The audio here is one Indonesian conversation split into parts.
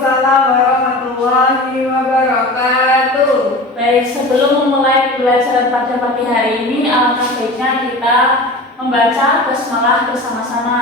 Waalaikumsalam warahmatullahi wabarakatuh. Baik, sebelum memulai pelajaran pada pagi hari ini, alangkah baiknya kita membaca basmalah bersama-sama.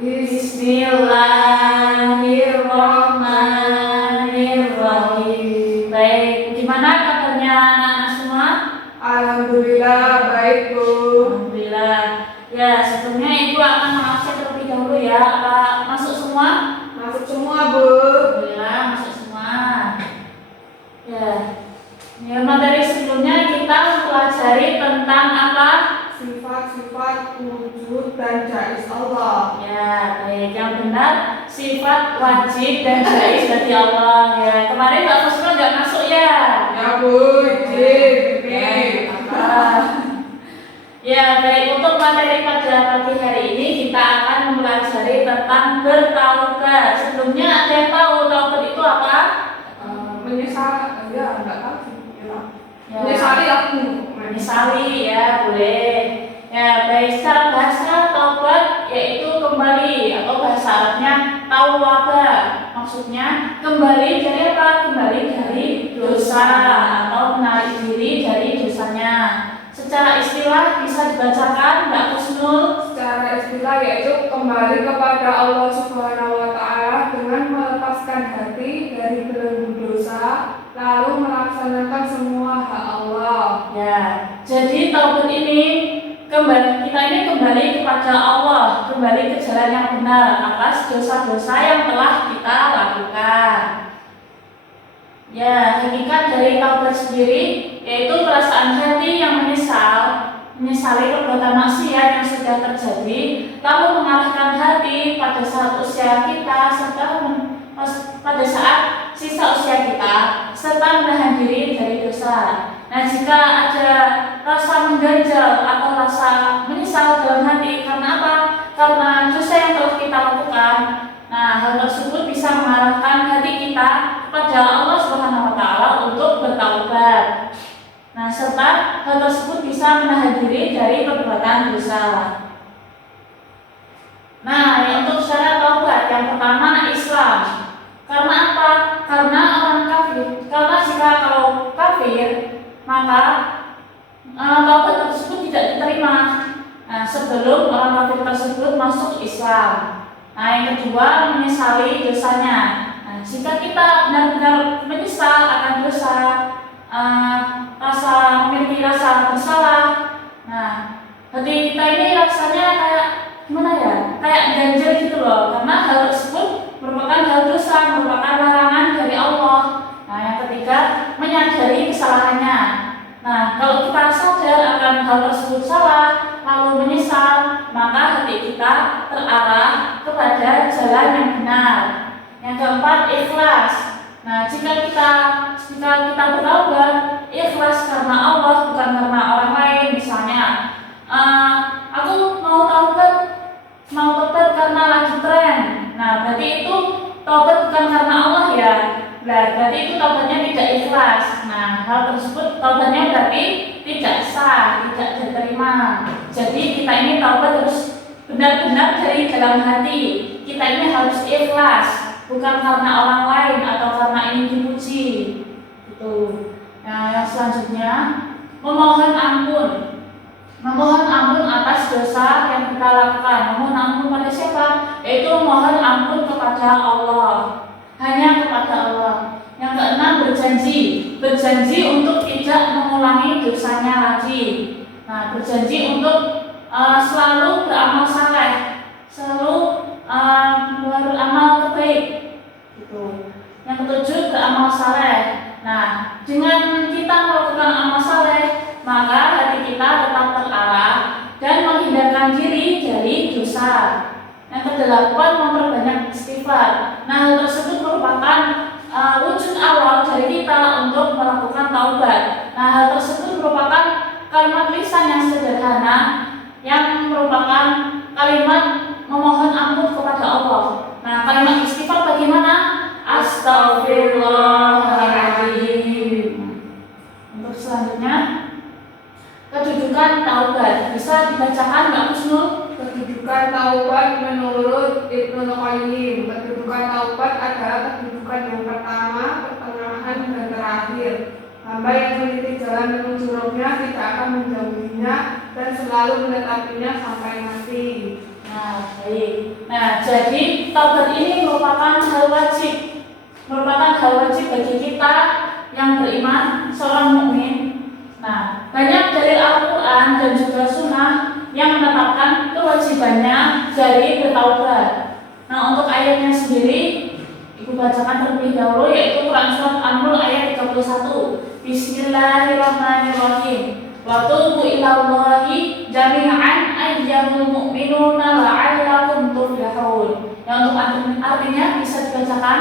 Bismillahirrahmanirrahim. Baik, gimana kabarnya anak-anak semua? Alhamdulillah baik, Bu. Alhamdulillah. Ya, sebelumnya Ibu akan mengabsen terlebih dahulu ya. Apa masuk semua? Masuk semua, Bu. Alhamdulillah, masuk semua. Ya, materi sebelumnya kita mempelajari tentang apa? Sifat-sifat wujud dan jaiz Allah. Ya, baik. Yang benar, sifat wajib dan jaiz bagi Allah. Ya, kemarin Mbak Fusma nggak masuk ya? Ya, Bu. Izin. Ya, baik. Untuk materi pada pagi hari ini kita akan mempelajari tentang bertaubat. Sebelumnya ada yang tahu taubat itu apa? Menyesal, ya enggak tahu sih. Ya. Menyesali aku. Menyesali, ya boleh. Ya, baik. Secara bahasa taubat yaitu kembali atau bahasa Arabnya tawwaba. Maksudnya kembali dari apa? Kembali dari dosa atau menarik diri dari dosanya. Secara istilah bisa dibacakan Mbak Kusnul. Secara istilah yaitu kembali kepada Allah Subhanahu wa Ta'ala dengan melepaskan hati dari belenggu dosa, lalu melaksanakan semua hak Allah. Ya, jadi taubat ini kita ini kembali kepada Allah, kembali ke jalan yang benar atas dosa-dosa yang telah kita lakukan. Ya, hakikat dari taubat sendiri yaitu perasaan hati yang menyesali perbuatan maksiat yang sudah terjadi, lalu mengarahkan hati pada saat usia kita pada saat sisa usia kita, serta menahan diri dari dosa. Nah, jika ada rasa mengganjal atau rasa menyesal dalam hati karena apa? Karena dosa yang telah kita lakukan. Nah, hal tersebut bisa mengarahkan hati kita kepada Allah Subhanahu wa Ta'ala untuk bertaubat. Nah, serta hal tersebut bisa menahan diri dari perbuatan dosa. Nah, untuk syarat taubat yang pertama Islam. Karena apa? Karena orang kafir. Karena jika kalau kafir, maka taubat tersebut tidak diterima. Nah, sebelum orang kafir tersebut masuk Islam. Nah, yang kedua menyesali dosanya. Nah, jika kita benar-benar menyesal akan dosa, memiliki rasa bersalah, nah hati kita ini rasanya kayak gimana ya? Kayak ganjil gitu loh. Karena hal tersebut merupakan hal dosa, merupakan larangan dari Allah. Nah, yang ketiga menyadari kesalahannya. Nah, kalau kita sadar akan hal tersebut salah, lalu menyesal, maka hati kita terarah kepada jalan yang benar. Yang keempat, ikhlas. Nah, jika kita bertaubat, ikhlas karena Allah, bukan karena orang lain. Misalnya, aku mau taubat karena lagi tren. Nah, berarti itu taubat bukan karena Allah ya. Berarti itu taubatnya tidak ikhlas. Nah, hal tersebut taubatnya berarti tidak sah, tidak diterima. Jadi kita ini taubat harus benar-benar dari dalam hati. Kita ini harus ikhlas, bukan karena orang lain atau karena ingin dipuji. Gitu. Nah, yang selanjutnya memohon ampun. Memohon ampun atas dosa yang kita lakukan. Memohon ampun pada siapa? Yaitu memohon ampun kepada Allah. Hanya kepada Allah. Yang keenam berjanji untuk tidak mengulangi dosanya lagi. Nah, berjanji untuk selalu beramal saleh, selalu beramal baik. Gitu. Yang ketujuh beramal saleh. Nah, dengan kita melakukan amal saleh, maka hati kita tetap terarah dan menghindarkan diri dari dosa. Yang kedelapan memperbanyak istighfar. Nah, hal tersebut merupakan wujud awal dari kita untuk melakukan taubat. Nah, hal tersebut merupakan kalimat lisan yang sederhana yang merupakan kalimat memohon ampun kepada Allah. Nah, kalimat istighfar bagaimana? Astagfirullahaladzim. Untuk selanjutnya, kedudukan taubat bisa dibacakan Mbak Kusnul? Kedudukan taubat menurut Ibnu Qayyim, kedudukan taubat adalah kedudukan selalu menetapinya sampai mati. Nah, baik. Nah, jadi taubat ini merupakan hal wajib. Merupakan hal wajib bagi kita yang beriman, seorang mukmin. Nah, banyak dari Al-Quran dan juga Sunnah yang menetapkan kewajibannya dari bertaubat. Nah, untuk ayatnya sendiri, Ibu bacakan terlebih dahulu, yaitu Quran Surat An-Nur ayat 31. Bismillahirrahmanirrahim. Wa tubu ilallahi jami'an ayyuhal mu'minuna la'allakum tuflihun. Yang untuk artinya bisa dibacakan,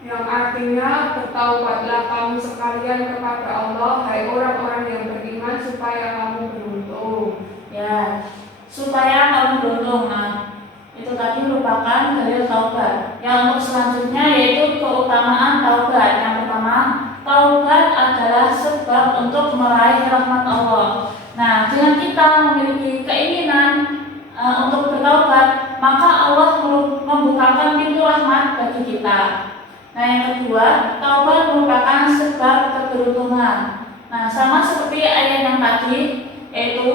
Yang artinya, bertaubatlah kamu sekalian kepada Allah, hai orang-orang yang beriman, supaya kamu beruntung. ya, supaya kamu beruntung. Nah, itu tadi merupakan dalil taubat. Yang untuk selanjutnya yaitu keutamaan taubat. Yang pertama, taubat adalah sebab untuk meraih rahmat Allah. Nah, dengan kita memiliki keinginan untuk bertaubat, maka Allah membukakan pintu rahmat bagi kita. Nah, yang kedua, taubat merupakan sebab keberuntungan. Nah, sama seperti ayat yang tadi, yaitu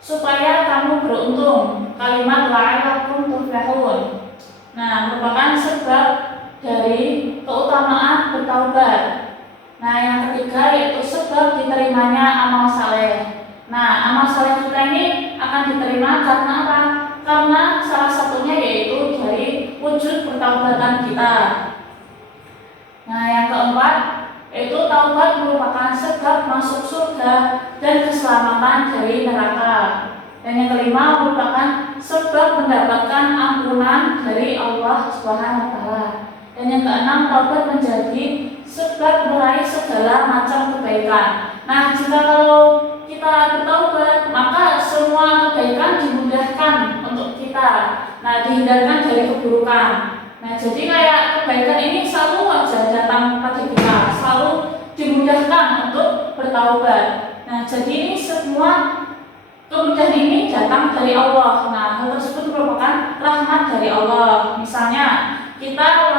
supaya kamu beruntung. Kalimat la'allakum tuflihun. Nah, merupakan sebab dari keutamaan bertaubat. Nah, yang ketiga yaitu sebab diterimanya amal saleh. Nah, amal saleh kita ini akan diterima karena apa? Karena salah satunya yaitu dari wujud pertaubatan kita. Nah, yang keempat yaitu taubat merupakan sebab masuk surga dan keselamatan dari neraka. Dan yang kelima merupakan sebab mendapatkan ampunan dari Allah Subhanahu wa taala. Dan yang keenam, taubat menjadi sebab meraih segala macam kebaikan. Nah, jika kalau kita bertaubat, maka semua kebaikan dimudahkan untuk kita. Nah, dihindarkan dari keburukan. Nah, jadi kayak kebaikan ini selalu aja datang pada kita, selalu dimudahkan untuk bertaubat. Nah, jadi ini semua kemudahan ini datang dari Allah. Nah, hal tersebut merupakan rahmat dari Allah. Misalnya, kita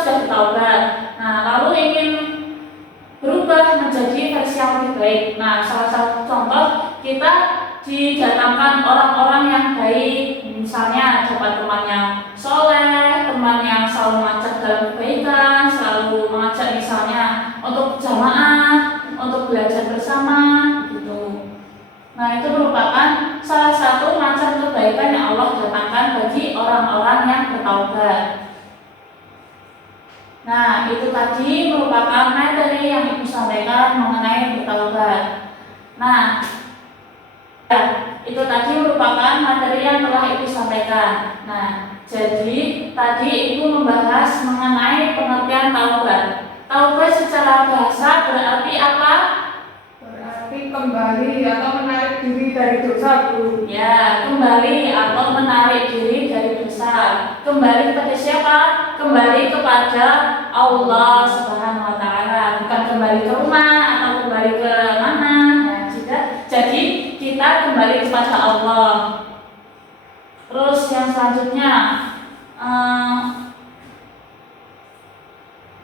sudah bertaubat. Nah, lalu ingin berubah menjadi versi yang lebih baik. Nah, salah satu contoh, kita didatangkan orang-orang yang baik. Misalnya dapat teman yang soleh, teman yang selalu mengajak dalam kebaikan, selalu mengajak misalnya untuk jamaah, untuk belajar bersama, gitu. Nah, itu merupakan salah satu macam kebaikan yang Allah datangkan bagi orang-orang yang bertaubat. Nah, itu tadi merupakan materi yang Ibu sampaikan mengenai bertaubat. Nah, itu tadi merupakan materi yang telah Ibu sampaikan. Nah, jadi tadi Ibu membahas mengenai pengertian taubat. Taubat secara bahasa berarti apa? Berarti kembali atau menarik diri dari dosa, Bu. Ya, kembali atau menarik diri dari dosa. Kembali kepada siapa? Kembali kepada Allah Subhanahu wa taala, bukan kembali ke rumah atau kembali ke mana. Nah, jadi kita kembali kepada Allah. Terus yang selanjutnya,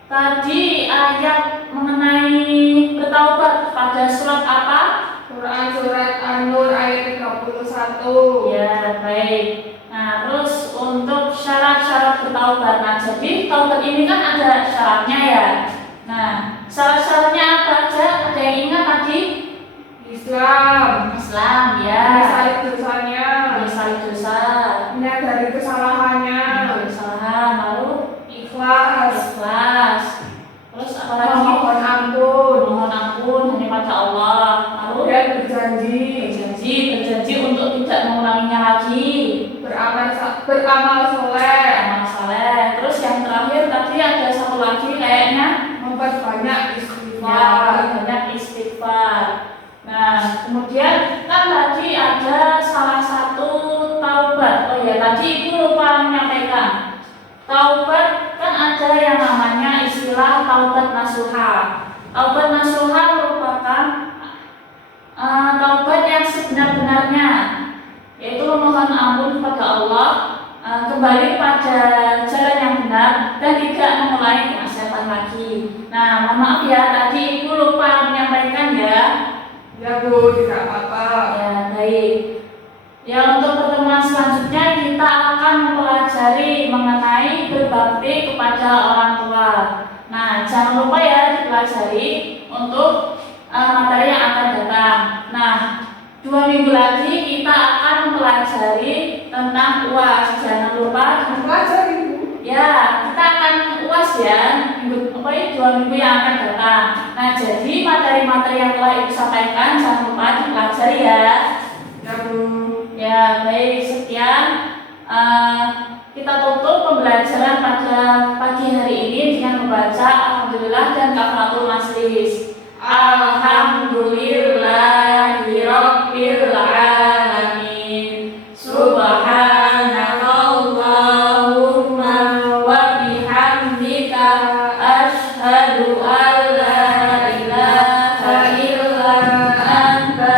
tadi ayat mengenai bertaubat pada surat apa? Quran Surat An-Nur ayat 31. Ya, baik. Nah, terus untuk syarat-syarat bertaubat. Nah, jadi taubat ini kan ada syaratnya ya. Nah, syarat-syaratnya apa aja? Ada yang ingat tadi? Islam Ya. menyesali dosanya, Menyesali dosa, menyadari kesalahannya, kesalahan, lalu ikhlas, terus apa lagi? memohon ampun, Mohon ampun hanya pada Allah. Lalu dan berjanji berjanji untuk tidak mengulanginya lagi. beramal soleh, Amal saleh. Terus yang terakhir tadi ada satu lagi kayaknya, memperbanyak ya, istighfar. banyak istighfar. Nah, kemudian kan tadi ada salah satu taubat. Oh ya, tadi Ibu lupa menyampaikan. Taubat kan ada yang namanya istilah taubat nasuha. Taubat nasuha merupakan taubat yang sebenar-benarnya, yaitu memohon ampun kepada Allah, kembali pada jalan yang benar dan tidak mengulangi kemaksiatan lagi. Nah, mohon maaf ya, tadi Ibu lupa menyampaikan ya. Ya Bu, tidak apa-apa. Ya, baik. Ya, untuk pertemuan selanjutnya kita akan mempelajari mengenai berbakti kepada orang tua. Nah, jangan lupa ya dipelajari untuk materi yang akan datang. Nah, 2 minggu lagi kita akan mempelajari tentang UAS. Jangan lupa Pelajari Bu. ya, kita akan UAS ya, 2 minggu yang akan datang. Nah, jadi materi-materi yang telah Ibu sampaikan jangan lupa dipelajari ya. Ya Bu. Ya, baik, sekian. Kita tutup pembelajaran pada pagi hari ini dengan membaca Alhamdulillah dan Kafaratul Majlis. Alhamdulillahirabbil alamin. Subhanakallahumma wa bihamdika asyhadu an la ilaha illa anta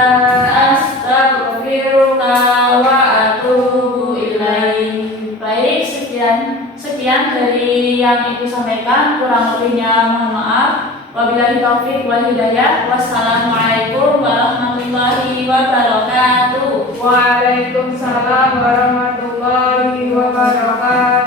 astaghfiruka wa atubu ilaik. Baik, sekian dari yang Ibu sampaikan, kurang lebihnya mohon maaf. Wabillahi taufiq wal hidayah. Wassalamualaikum warahmatullahi wabarakatuh. Waalaikumsalam warahmatullahi wabarakatuh.